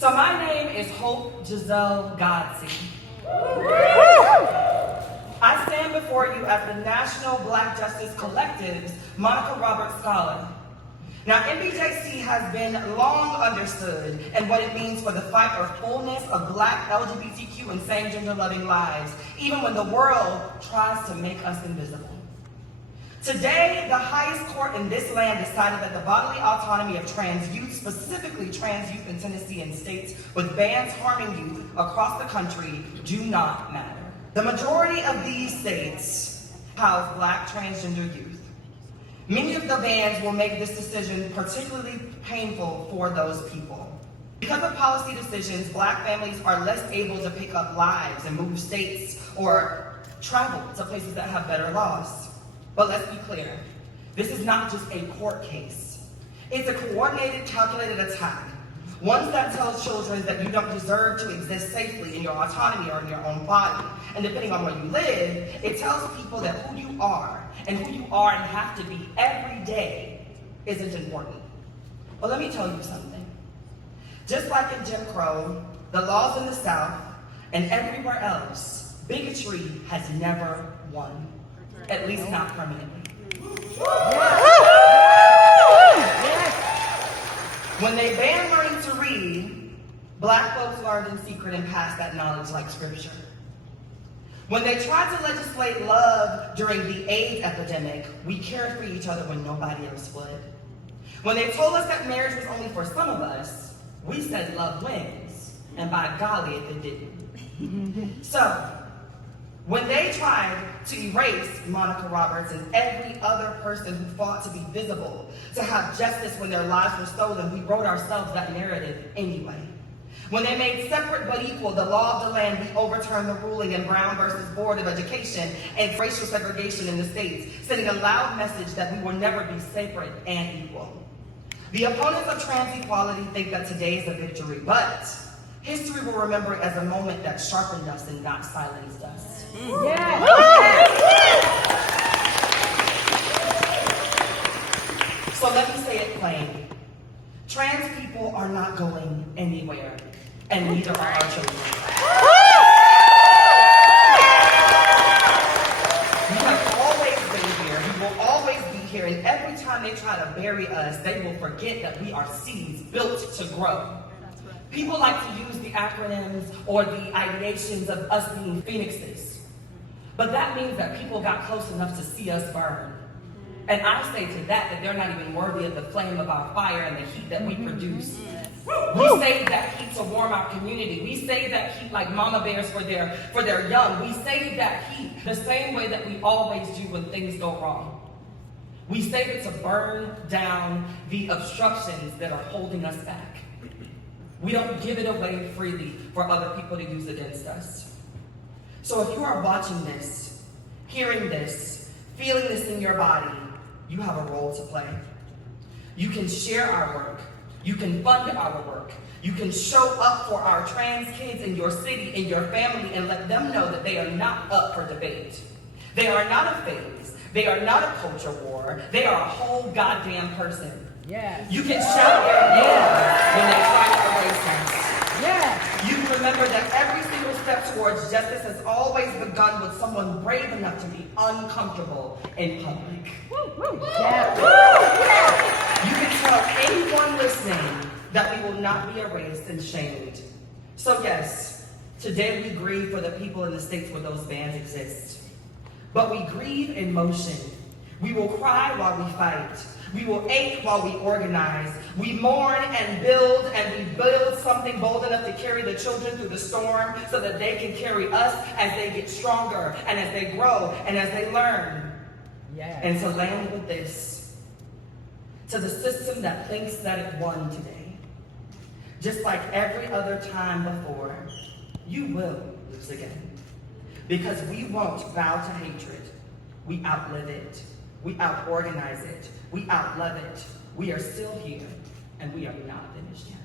So my name is Hope Giselle Godsey. I stand before you as the National Black Justice Collective's Monica Roberts Scholar. Now, NBJC has been long understood in what it means for the fight for fullness of Black, LGBTQ, and same-gender loving lives, even when the world tries to make us invisible. Today, the highest court in this land decided that the bodily autonomy of trans youth, specifically trans youth in Tennessee and states with bans harming youth across the country, do not matter. The majority of these states house Black transgender youth. Many of the bans will make this decision particularly painful for those people. Because of policy decisions, Black families are less able to pick up lives and move states or travel to places that have better laws. But let's be clear, this is not just a court case. It's a coordinated, calculated attack. One that tells children that you don't deserve to exist safely in your autonomy or in your own body. And depending on where you live, it tells people that who you are and have to be every day isn't important. Well, let me tell you something. Just like in Jim Crow, the laws in the South, and everywhere else, bigotry has never won. At least not permanently. When they banned learning to read, Black folks learned in secret and passed that knowledge like scripture. When they tried to legislate love during the AIDS epidemic, we cared for each other when nobody else would. When they told us that marriage was only for some of us, we said love wins, and by golly if it didn't. So, when they tried to erase Monica Roberts and every other person who fought to be visible, to have justice when their lives were stolen, we wrote ourselves that narrative anyway. When they made separate but equal the law of the land, we overturned the ruling in Brown versus Board of Education and racial segregation in the states, sending a loud message that we will never be separate and equal. The opponents of trans equality think that today is a victory, but history will remember it as a moment that sharpened us and not silenced us. So let me say it plain. Trans people are not going anywhere, and neither are our children. We have always been here, we will always be here, and every time they try to bury us, they will forget that we are seeds built to grow. People like to use the acronyms or the ideations of us being phoenixes. But that means that people got close enough to see us burn. And I say to that they're not even worthy of the flame of our fire and the heat that we produce. We save that heat to warm our community. We save that heat like mama bears for their young. We save that heat the same way that we always do when things go wrong. We save it to burn down the obstructions that are holding us back. We don't give it away freely for other people to use against us. So if you are watching this, hearing this, feeling this in your body, you have a role to play. You can share our work. You can fund our work. You can show up for our trans kids in your city, in your family, and let them know that they are not up for debate. They are not a phase. They are not a culture war. They are a whole goddamn person. Yes. You can shout their name when they try to erase us. Yes. You can remember that every single step towards justice has always begun with someone brave enough to be uncomfortable in public. Yeah. You can tell anyone listening that we will not be erased and shamed. So yes, today we grieve for the people in the states where those bans exist. But we grieve in motion. We will cry while we fight. We will ache while we organize. We mourn and we build something bold enough to carry the children through the storm so that they can carry us as they get stronger and as they grow and as they learn. Yes. And to land with this, to the system that thinks that it won today, just like every other time before, you will lose again. Because we won't bow to hatred. We outlive it. We out-organize it. We outlove it. We are still here, and we are not finished yet.